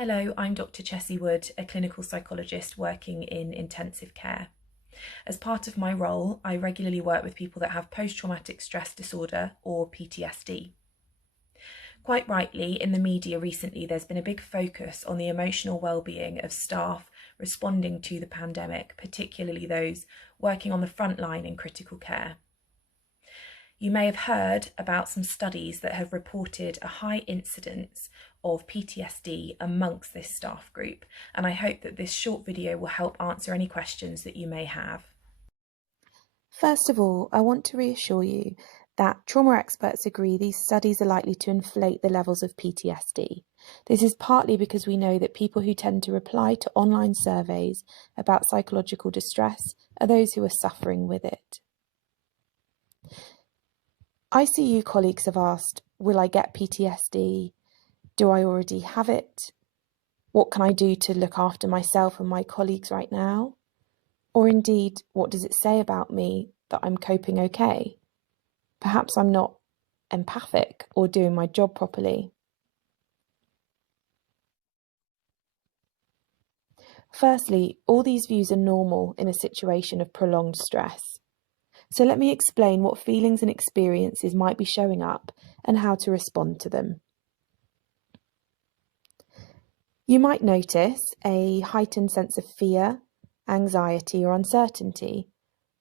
Hello, I'm Dr. Chessie Wood, a clinical psychologist working in intensive care. As part of my role, I regularly work with people that have post-traumatic stress disorder or PTSD. Quite rightly, in the media recently, there's been a big focus on the emotional well-being of staff responding to the pandemic, particularly those working on the front line in critical care. You may have heard about some studies that have reported a high incidence of PTSD amongst this staff group, and I hope that this short video will help answer any questions that you may have. First of all, I want to reassure you that trauma experts agree these studies are likely to inflate the levels of PTSD. This is partly because we know that people who tend to reply to online surveys about psychological distress are those who are suffering with it. ICU colleagues have asked, will I get PTSD? Do I already have it? What can I do to look after myself and my colleagues right now? Or indeed, what does it say about me that I'm coping okay? Perhaps I'm not empathic or doing my job properly. Firstly, all these views are normal in a situation of prolonged stress. So let me explain what feelings and experiences might be showing up and how to respond to them. You might notice a heightened sense of fear, anxiety, or uncertainty,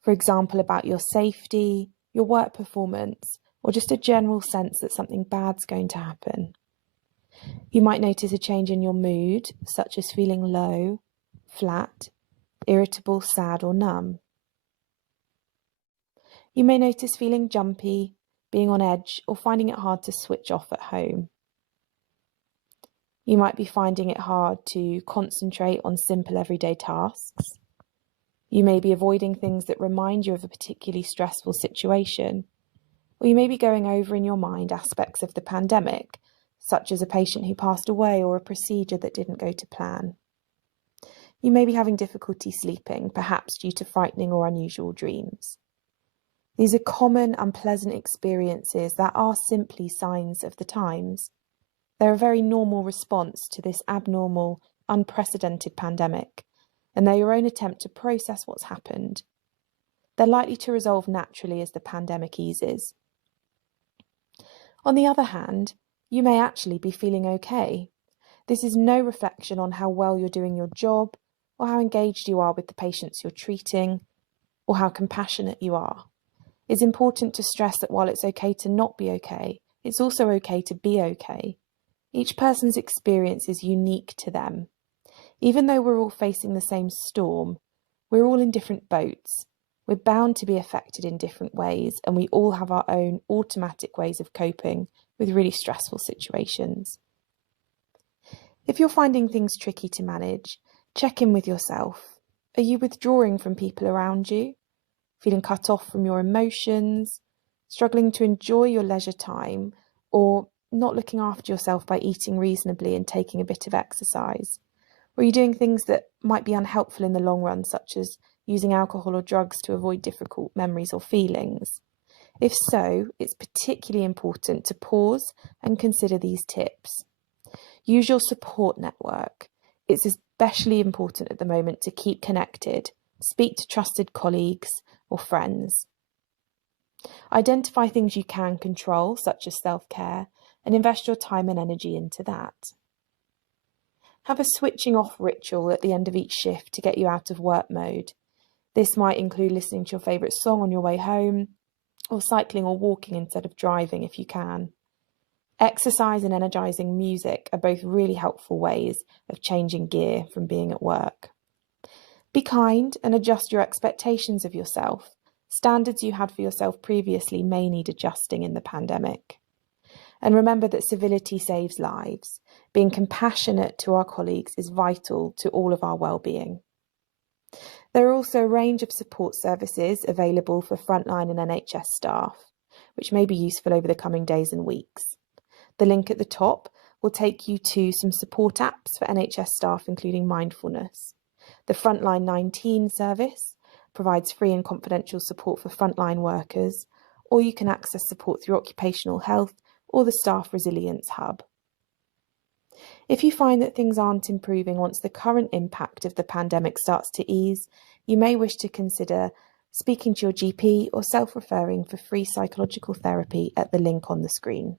for example, about your safety, your work performance, or just a general sense that something bad's going to happen. You might notice a change in your mood, such as feeling low, flat, irritable, sad, or numb. You may notice feeling jumpy, being on edge, or finding it hard to switch off at home. You might be finding it hard to concentrate on simple everyday tasks. You may be avoiding things that remind you of a particularly stressful situation, or you may be going over in your mind aspects of the pandemic, such as a patient who passed away or a procedure that didn't go to plan. You may be having difficulty sleeping, perhaps due to frightening or unusual dreams. These are common, unpleasant experiences that are simply signs of the times. They're a very normal response to this abnormal, unprecedented pandemic, and they're your own attempt to process what's happened. They're likely to resolve naturally as the pandemic eases. On the other hand, you may actually be feeling okay. This is no reflection on how well you're doing your job, or how engaged you are with the patients you're treating, or how compassionate you are. It's important to stress that while it's okay to not be okay, it's also okay to be okay. Each person's experience is unique to them. Even though we're all facing the same storm, we're all in different boats. We're bound to be affected in different ways, and we all have our own automatic ways of coping with really stressful situations. If you're finding things tricky to manage, check in with yourself. Are you withdrawing from people around you? Feeling cut off from your emotions? Struggling to enjoy your leisure time? Or not looking after yourself by eating reasonably and taking a bit of exercise? Or are you doing things that might be unhelpful in the long run, such as using alcohol or drugs to avoid difficult memories or feelings? If so, it's particularly important to pause and consider these tips. Use your support network. It's especially important at the moment to keep connected. Speak to trusted colleagues or friends. Identify things you can control, such as self-care, and invest your time and energy into that. Have a switching off ritual at the end of each shift to get you out of work mode. This might include listening to your favourite song on your way home, or cycling or walking instead of driving if you can. Exercise and energising music are both really helpful ways of changing gear from being at work. Be kind and adjust your expectations of yourself. Standards you had for yourself previously may need adjusting in the pandemic. And remember that civility saves lives. Being compassionate to our colleagues is vital to all of our well-being. There are also a range of support services available for frontline and NHS staff, which may be useful over the coming days and weeks. The link at the top will take you to some support apps for NHS staff, including mindfulness. The Frontline 19 service provides free and confidential support for frontline workers, or you can access support through occupational health or the Staff Resilience Hub. If you find that things aren't improving once the current impact of the pandemic starts to ease, you may wish to consider speaking to your GP or self-referring for free psychological therapy at the link on the screen.